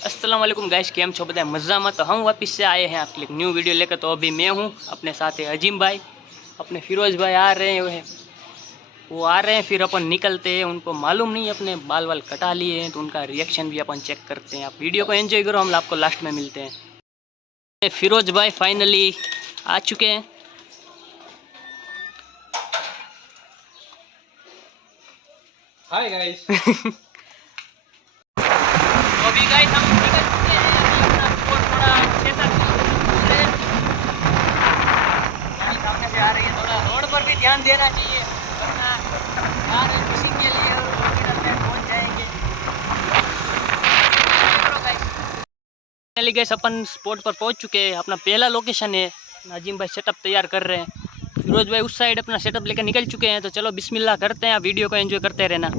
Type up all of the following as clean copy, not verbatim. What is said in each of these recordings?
अस्सलाम वालेकुम गाइस, केम छो बधाय मजा में। तो हम वापस से आए हैं आपके लिए न्यू वीडियो लेकर। तो अभी मैं हूँ, अपने साथ है अजीम भाई, अपने फिरोज भाई आ रहे हैं। वो आ रहे हैं, फिर अपन निकलते हैं। उनको मालूम नहीं अपने बाल वाल कटा लिए हैं, तो उनका रिएक्शन भी अपन चेक करते हैं। आप वीडियो को एंजॉय करो, हम आपको लास्ट में मिलते हैं। फिरोज भाई फाइनली आ चुके हैं। Hi guys. तो अभी गाइस हम निकल चुके हैं। अभी अपना स्पॉट थोड़ा सेटअप गाड़ी सामने से आ रही है, थोड़ा रोड पर भी ध्यान देना चाहिए, वरना आ रहे फिशिंग के लिए और पहुंच जाएंगे। फाइनली गाइस अपन स्पॉट पर पहुंच चुके हैं। अपना पहला लोकेशन है। नाजिम भाई सेटअप तैयार कर रहे हैं, फिरोज भाई उस साइड अपना सेटअप लेकर निकल चुके हैं। तो चलो बिस्मिल्लाह करते हैं, वीडियो को एंजॉय करते रहना।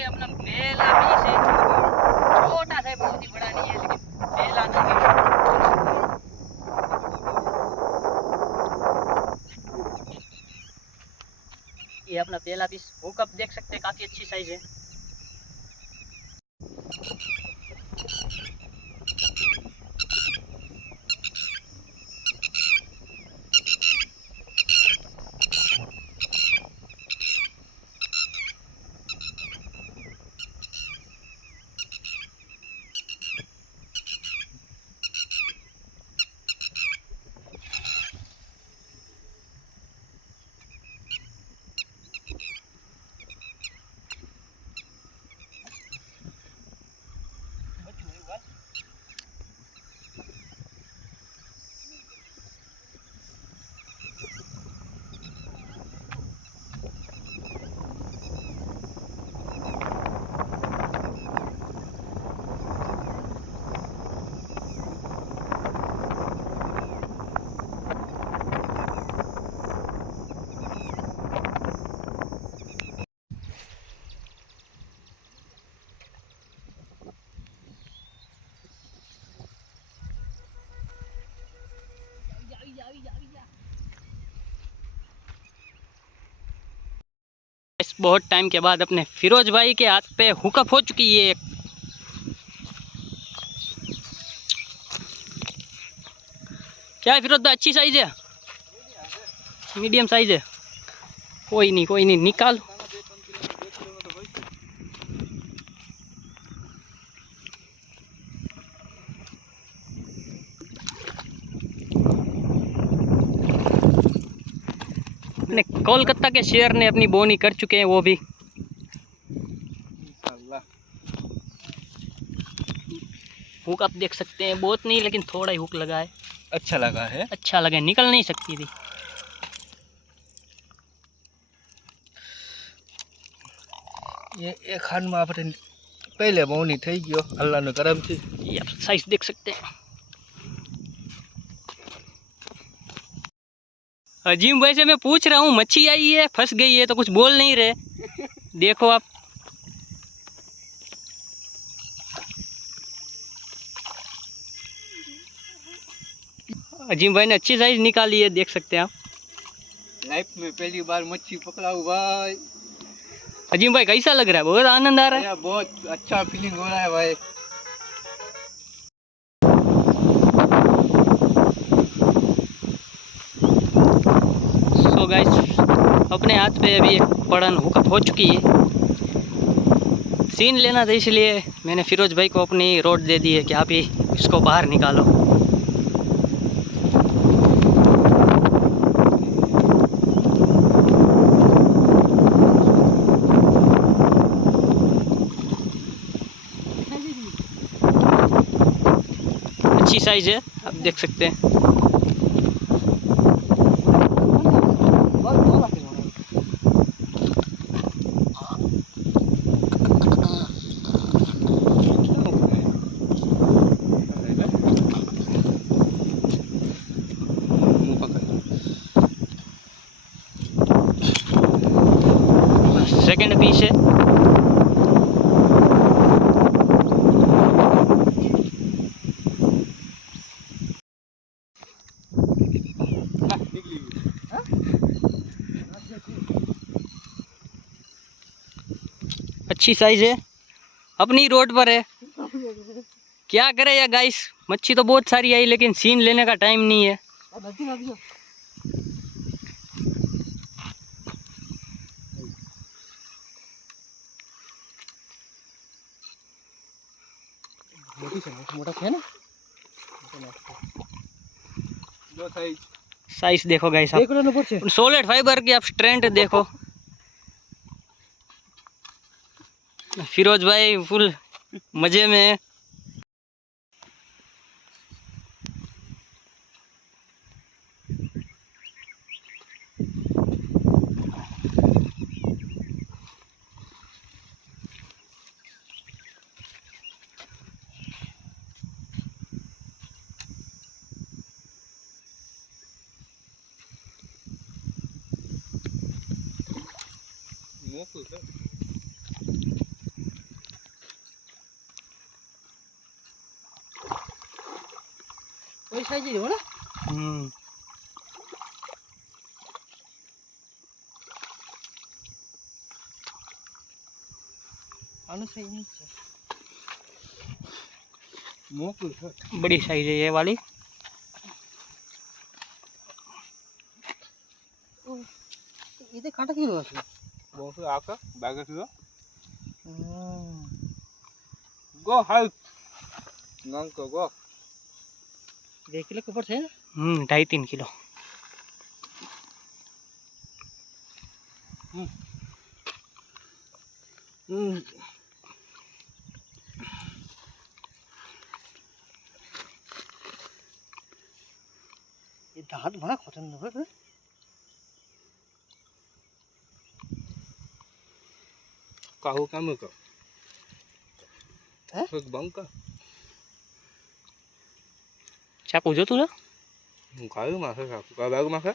अपना पहला पीस है, छोटा सा, बहुत ही बड़ा नहीं है, लेकिन पहला ये अपना पहला पीस हुकअप देख सकते हैं, काफी अच्छी साइज है। बहुत टाइम के बाद अपने फिरोज भाई के हाथ पे हुकअप हो चुकी है। क्या है फिरोज भाई, अच्छी साइज है? मीडियम साइज है? कोई नहीं निकाल। अपने कोलकाता के शेर ने अपनी बोनी कर चुके हैं वो भी। हुक आप देख सकते हैं, बहुत नहीं लेकिन थोड़ा ही हुक लगा है। अच्छा लगा है। अच्छा लगा, निकल नहीं सकती थी। ये एक हाथ में आप पहले बोनी થઈ ગયો अल्लाह નો करम थी। ये आप साइज देख सकते हैं। अजीम भाई से मैं पूछ रहा हूँ मच्छी आई है, फंस गई है, तो कुछ बोल नहीं रहे। देखो आप, अजीम भाई ने अच्छी साइज निकाली है, देख सकते हैं आप। लाइफ में पहली बार मच्छी पकड़ाऊं भाई। अजीम भाई कैसा लग रहा है? बहुत आनंद आ रहा है। यार बहुत अच्छा फीलिंग हो रहा है भाई। सो गाइस, अपने हाथ पे अभी एक पड़न हुकअप हो चुकी है। सीन लेना था इसलिए मैंने फिरोज भाई को अपनी रोड दे दी है कि आप ही इसको बाहर निकालो। अच्छी साइज है, आप देख सकते हैं। सेकंड पीस है। अच्छी साइज है, अपनी रोड पर है। क्या करे यार गाइस, मच्छी तो बहुत सारी आई लेकिन सीन लेने का टाइम नहीं है। मोटा है ना जो साइज देखो गाइस आप, सॉलिड फाइबर की आप स्ट्रेंथ देखो। फिरोज भाई फुल मजे में है। वही साइज ही हो ना। आनो सही नहीं है। बड़ी साइज है ये वाली। इधर काटा क्यों है? बहुत आका बैग है। गो हेल्प गंग को गो 2 किलो के ऊपर है। 2.5-3 किलो। ये दांत बड़ा खतरनाक है। काहू काम का है एक बंका चाकू जो तू ना काहू मासे का बैग मासे